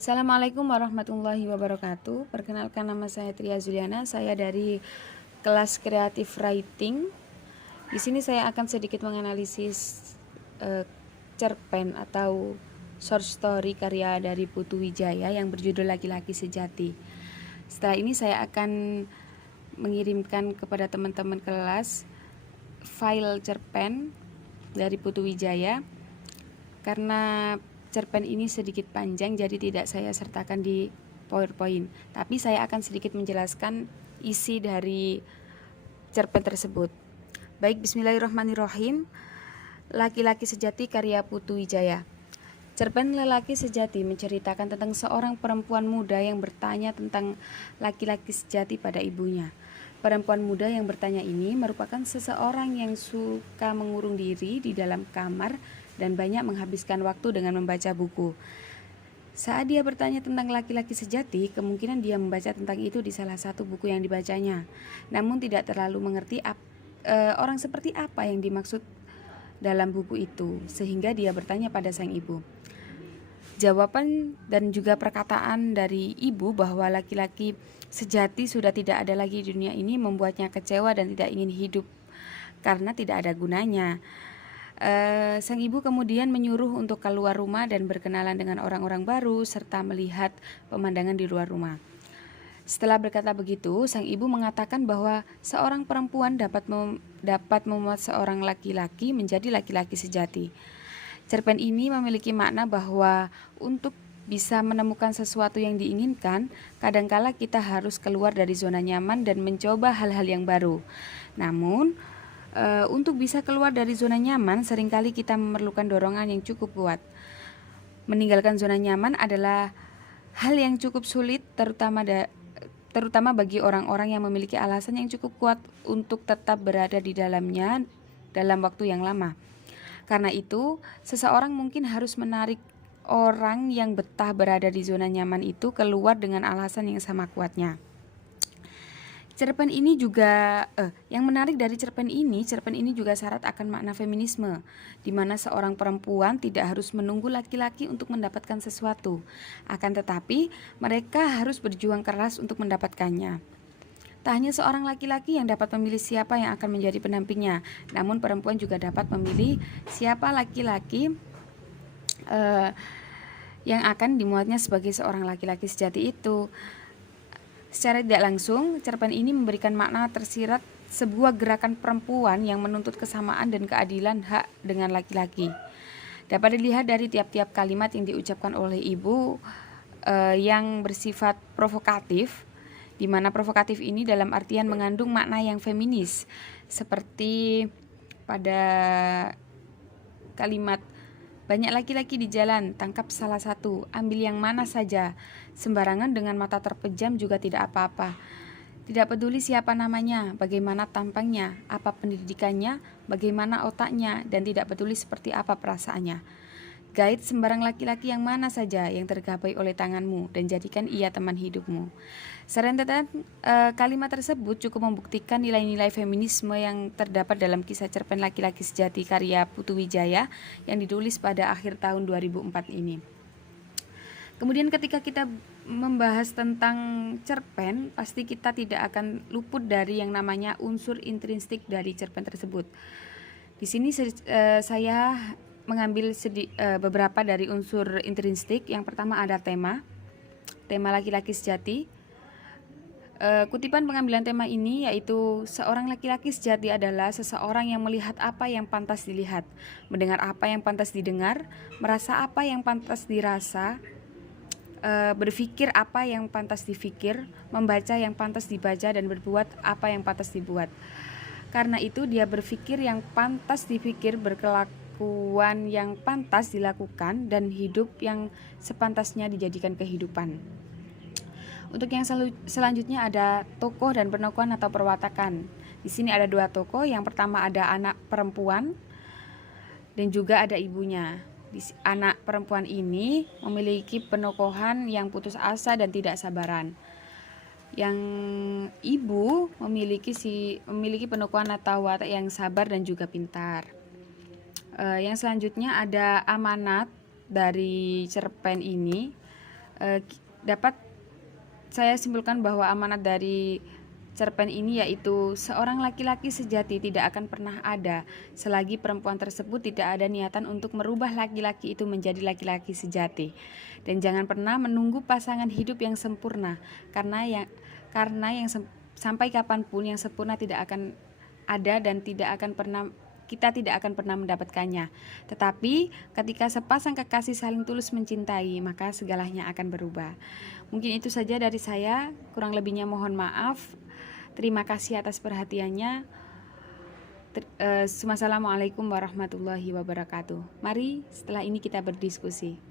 Assalamualaikum warahmatullahi wabarakatuh. Perkenalkan, nama saya Tria Zuliana. Saya dari kelas Creative Writing. Di sini saya akan sedikit menganalisis cerpen atau short story karya dari Putu Wijaya yang berjudul Laki-Laki Sejati. Setelah ini saya akan mengirimkan kepada teman-teman kelas file cerpen dari Putu Wijaya. Karena cerpen ini sedikit panjang, jadi tidak saya sertakan di PowerPoint, tapi saya akan sedikit menjelaskan isi dari cerpen tersebut. Baik, bismillahirrahmanirrahim. Laki-Laki Sejati karya Putu Wijaya. Cerpen Lelaki Sejati menceritakan tentang seorang perempuan muda yang bertanya tentang laki-laki sejati pada ibunya. Perempuan muda yang bertanya ini merupakan seseorang yang suka mengurung diri di dalam kamar dan banyak menghabiskan waktu dengan membaca buku. Saat dia bertanya tentang laki-laki sejati, kemungkinan dia membaca tentang itu di salah satu buku yang dibacanya, namun tidak terlalu mengerti orang seperti apa yang dimaksud dalam buku itu, sehingga dia bertanya pada sang ibu. Jawaban dan juga perkataan dari ibu bahwa laki-laki sejati sudah tidak ada lagi di dunia ini membuatnya kecewa dan tidak ingin hidup karena tidak ada gunanya. Sang ibu kemudian menyuruh untuk keluar rumah dan berkenalan dengan orang-orang baru serta melihat pemandangan di luar rumah. Setelah berkata begitu, sang ibu mengatakan bahwa seorang perempuan dapat membuat seorang laki-laki menjadi laki-laki sejati. Cerpen ini memiliki makna bahwa untuk bisa menemukan sesuatu yang diinginkan, kadangkala kita harus keluar dari zona nyaman dan mencoba hal-hal yang baru. Namun, untuk bisa keluar dari zona nyaman, seringkali kita memerlukan dorongan yang cukup kuat. Meninggalkan zona nyaman adalah hal yang cukup sulit, terutama bagi orang-orang yang memiliki alasan yang cukup kuat untuk tetap berada di dalamnya dalam waktu yang lama. Karena itu, seseorang mungkin harus menarik orang yang betah berada di zona nyaman itu keluar dengan alasan yang sama kuatnya. Cerpen ini juga yang menarik dari cerpen ini juga syarat akan makna feminisme, di mana seorang perempuan tidak harus menunggu laki-laki untuk mendapatkan sesuatu, akan tetapi mereka harus berjuang keras untuk mendapatkannya. Tak hanya seorang laki-laki yang dapat memilih siapa yang akan menjadi pendampingnya, namun perempuan juga dapat memilih siapa laki-laki yang akan dimuatnya sebagai seorang laki-laki sejati itu. Secara tidak langsung, cerpen ini memberikan makna tersirat sebuah gerakan perempuan yang menuntut kesamaan dan keadilan hak dengan laki-laki. Dapat dilihat dari tiap-tiap kalimat yang diucapkan oleh ibu yang bersifat provokatif, di mana provokatif ini dalam artian mengandung makna yang feminis, seperti pada kalimat banyak laki-laki di jalan, tangkap salah satu, ambil yang mana saja, sembarangan dengan mata terpejam juga tidak apa-apa. Tidak peduli siapa namanya, bagaimana tampangnya, apa pendidikannya, bagaimana otaknya, dan tidak peduli seperti apa perasaannya. Guide sembarang laki-laki yang mana saja yang tergapai oleh tanganmu dan jadikan ia teman hidupmu. Serentetan kalimat tersebut cukup membuktikan nilai-nilai feminisme yang terdapat dalam kisah cerpen Laki-Laki Sejati karya Putu Wijaya yang ditulis pada akhir tahun 2004 ini. Kemudian ketika kita membahas tentang cerpen, pasti kita tidak akan luput dari yang namanya unsur intrinsik dari cerpen tersebut. Di sini saya mengambil beberapa dari unsur intrinsik. Yang pertama ada tema laki-laki sejati. Kutipan pengambilan tema ini yaitu seorang laki-laki sejati adalah seseorang yang melihat apa yang pantas dilihat, mendengar apa yang pantas didengar, merasa apa yang pantas dirasa, berpikir apa yang pantas dipikir, membaca yang pantas dibaca, dan berbuat apa yang pantas dibuat. Karena itu dia berpikir yang pantas dipikir, berkelakuan yang pantas dilakukan, dan hidup yang sepantasnya dijadikan kehidupan. Untuk yang selanjutnya ada tokoh dan penokohan atau perwatakan. Di sini ada dua tokoh. Yang pertama ada anak perempuan dan juga ada ibunya. Anak perempuan ini memiliki penokohan yang putus asa dan tidak sabaran. Yang ibu memiliki penokohan atau watak yang sabar dan juga pintar. Yang selanjutnya ada amanat dari cerpen ini. dapat saya simpulkan bahwa amanat dari cerpen ini yaitu seorang laki-laki sejati tidak akan pernah ada selagi perempuan tersebut tidak ada niatan untuk merubah laki-laki itu menjadi laki-laki sejati. Dan jangan pernah menunggu pasangan hidup yang sempurna, karena sampai kapanpun yang sempurna tidak akan ada dan kita tidak akan pernah mendapatkannya. Tetapi ketika sepasang kekasih saling tulus mencintai, maka segalanya akan berubah. Mungkin itu saja dari saya, kurang lebihnya mohon maaf. Terima kasih atas perhatiannya. Wassalamualaikum warahmatullahi wabarakatuh. Mari setelah ini kita berdiskusi.